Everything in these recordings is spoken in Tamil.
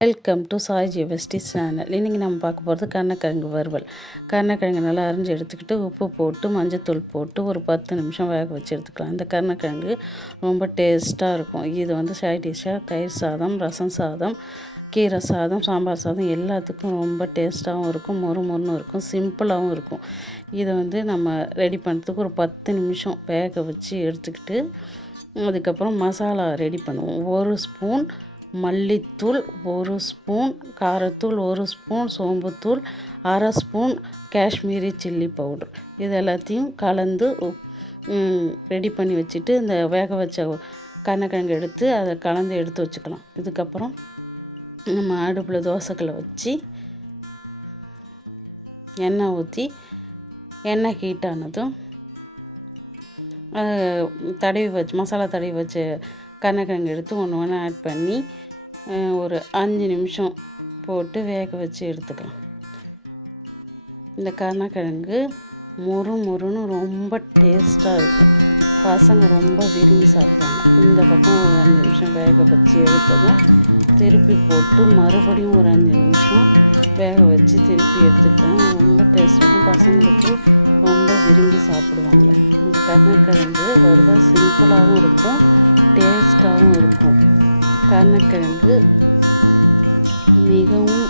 வெல்கம் டு சாய் ஜிவஸ்டி சேனல். இன்றைக்கி நம்ம பார்க்க போகிறது கருணக்கிழங்கு வறுவல். கருணக்கிழங்கு நல்லா அரிஞ்சு எடுத்துக்கிட்டு உப்பு போட்டு மஞ்சத்தூள் போட்டு ஒரு 10 நிமிஷம் வேக வச்சு எடுத்துக்கலாம். இந்த கருணக்கிழங்கு ரொம்ப டேஸ்ட்டாக இருக்கும். இது சைட் டிஷ்ஷாக தயிர் சாதம், ரசம் சாதம், கீரை சாதம், சாம்பார் சாதம் எல்லாத்துக்கும் ரொம்ப டேஸ்ட்டாகவும் இருக்கும், மொறுமொறுன்னு இருக்கும், சிம்பிளாகவும் இருக்கும். இதை நம்ம ரெடி பண்ணுறதுக்கு ஒரு 10 நிமிஷம் வேக வச்சு எடுத்துக்கிட்டு அதுக்கப்புறம் மசாலா ரெடி பண்ணுவோம். 1 ஸ்பூன் மல்லித்தூள், 1 ஸ்பூன் காரத்தூள், 1 ஸ்பூன் சோம்புத்தூள், அரை ஸ்பூன் காஷ்மீரி சில்லி பவுடர், இது எல்லாத்தையும் கலந்து ரெடி பண்ணி வச்சுட்டு இந்த வேக வச்ச கருணக்கிழங்கு எடுத்து அதை கலந்து எடுத்து வச்சுக்கலாம். இதுக்கப்புறம் நம்ம அடுப்பில் தோசைக்கல்லை வச்சு எண்ணெய் ஊற்றி எண்ணெய் ஹீட் ஆனதும் மசாலா தடவி வச்ச கருணக்கிழங்கு எடுத்து ஒன்று ஆட் பண்ணி ஒரு 5 நிமிஷம் போட்டு வேக வச்சு எடுத்துக்கலாம். இந்த கருணக்கிழங்கு மொறுன்னு ரொம்ப டேஸ்ட்டாக இருக்கும். பசங்க ரொம்ப விரும்பி சாப்பிடுவாங்க. இந்த பக்கம் ஒரு 5 நிமிஷம் வேக வச்சு எடுத்ததும் திருப்பி போட்டு மறுபடியும் ஒரு 5 நிமிஷம் வேக வச்சு திருப்பி எடுத்துக்கிட்டேன். ரொம்ப டேஸ்ட்டாக பசங்களுக்கு ரொம்ப விரும்பி சாப்பிடுவாங்க. இந்த கருணக்கிழங்கு வறுவல் சிம்பிளாகவும் இருக்கும், டேஸ்ட்டாகவும் இருக்கும். கருணக்கிழங்கு மிகவும்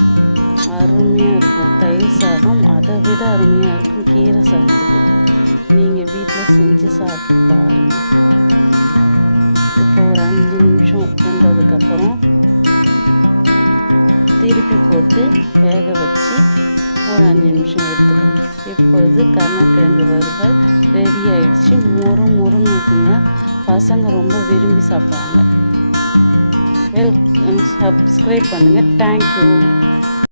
அருமையாக இருக்கும். தயிர் சாதம் அதை விட அருமையாக இருக்கும். கீரை சாதத்துக்கு நீங்கள் வீட்டில் செஞ்சு சாப்பிட்டு பாருங்கள். இப்போ ஒரு 5 நிமிஷம் வெந்ததுக்கப்புறம் திருப்பி போட்டு வேக வச்சு ஒரு 5 நிமிஷம் எடுத்துக்கணும். இப்பொழுது கருணக்கிழங்கு வறுவல் ரெடி ஆகிடுச்சு. மொறுன்னு இருக்குங்க. பசங்க ரொம்ப விரும்பி சாப்பிடுவாங்க. சப்ஸ்கிரைப் பண்ணுங்கள். தேங்க்யூ.